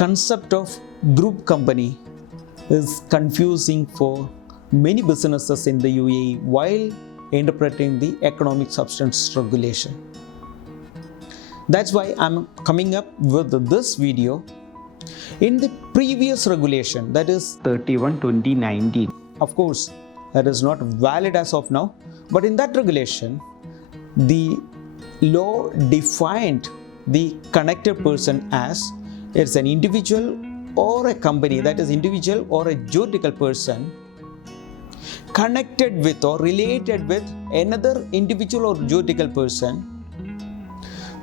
concept of group company is confusing for many businesses in the UAE while interpreting the economic substance regulation. That's why I'm coming up with this video. In the previous regulation, that is 31/2019, of course, that is not valid as of now, but in that regulation, the law defined the connected person as it's an individual or a company, that is individual or a juridical person connected with or related with another individual or juridical person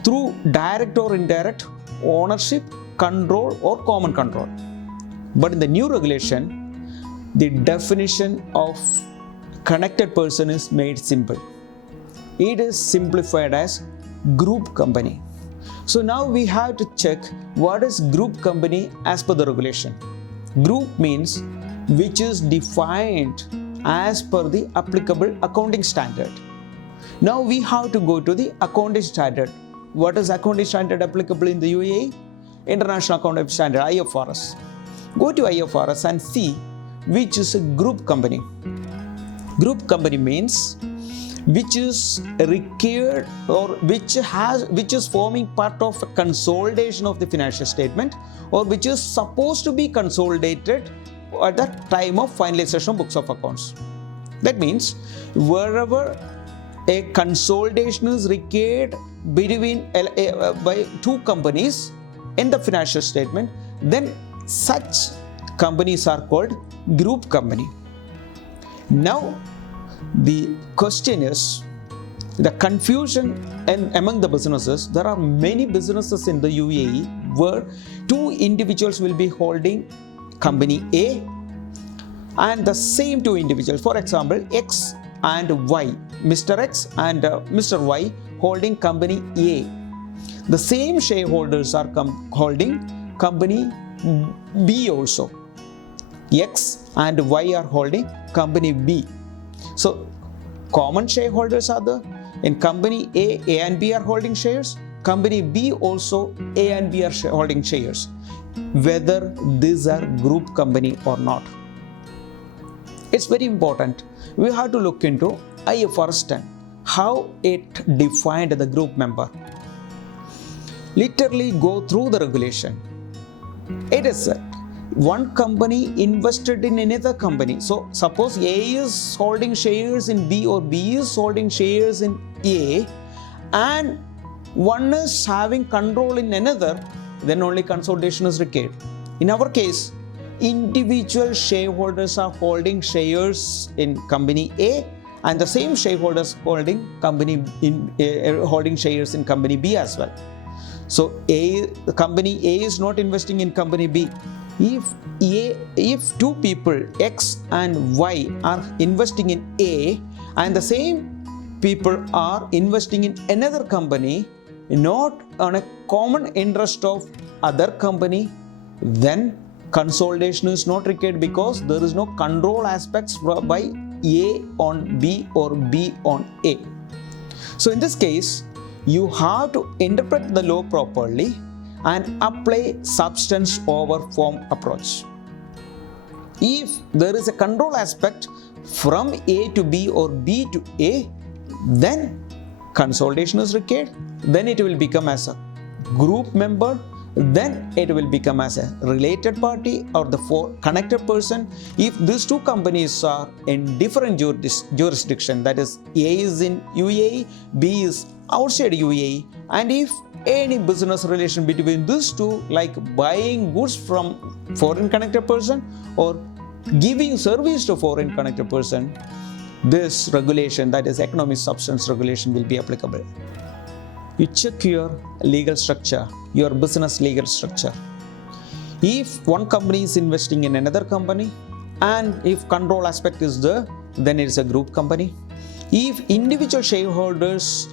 through direct or indirect ownership, control or common control. But in the new regulation, the definition of connected person is made simple. It is simplified as group company. So now we have to check what is group company as per the regulation. Group means which is defined as per the applicable accounting standard. Now we have to go to the accounting standard. What is accounting standard applicable in the UAE? International Accounting Standard, IFRS. Go to IFRS and see which is a group company. Group company means which is required or which is forming part of a consolidation of the financial statement, or which is supposed to be consolidated at the time of finalization of books of accounts. That means wherever a consolidation is required between by two companies in the financial statement, then such companies are called group company. Now the question is the confusion among the businesses. There are many businesses in the UAE where two individuals will be holding company A and the same two individuals, for example X and Y, Mr. X and Mr. Y holding company A. The same shareholders are holding company B also. X and Y are holding company B. So common shareholders are there. In company A and B are holding shares. Company B also, A and B are holding shares. Whether these are group company or not, it's very important. We have to look into IFRS 10, how it defined the group member. Literally go through the regulation. It is one company invested in another company. So suppose A is holding shares in B or B is holding shares in A and one is having control in another, then only consolidation is required. In our case, individual shareholders are holding shares in company A and the same shareholders holding holding shares in company B as well. So company A is not investing in company B. If two people X and Y are investing in A and the same people are investing in another company, not on a common interest of other company, then consolidation is not required because there is no control aspects by A on B or B on A. So in this case, you have to interpret the law properly and apply substance over form approach. If there is a control aspect from A to B or B to A, then consolidation is required. Then it will become as a group member. Then it will become as a related party or the connected person. If these two companies are in different jurisdiction, that is A is in UAE, B is outside UAE, and if any business relation between these two, like buying goods from foreign connected person or giving service to foreign connected person, this regulation, that is economic substance regulation, will be applicable. You check your legal structure, your business legal structure. If one company is investing in another company and if control aspect is there, then it is a group company. If individual shareholders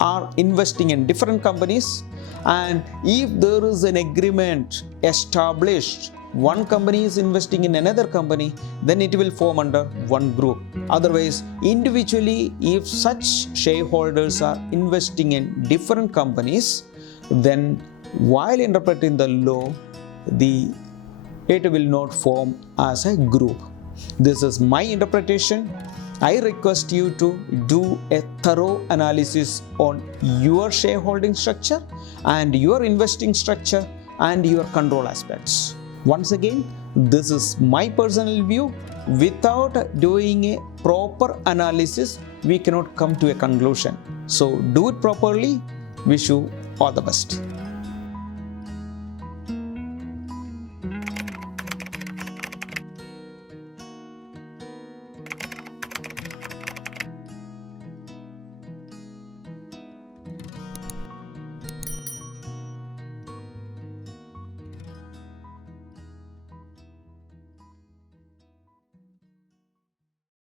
are investing in different companies and if there is an agreement established, one company is investing in another company, then it will form under one group. Otherwise, individually, if such shareholders are investing in different companies, then while interpreting the law, it will not form as a group. This is my interpretation. I request you to do a thorough analysis on your shareholding structure and your investing structure and your control aspects. Once again, this is my personal view. Without doing a proper analysis, we cannot come to a conclusion. So do it properly. Wish you all the best.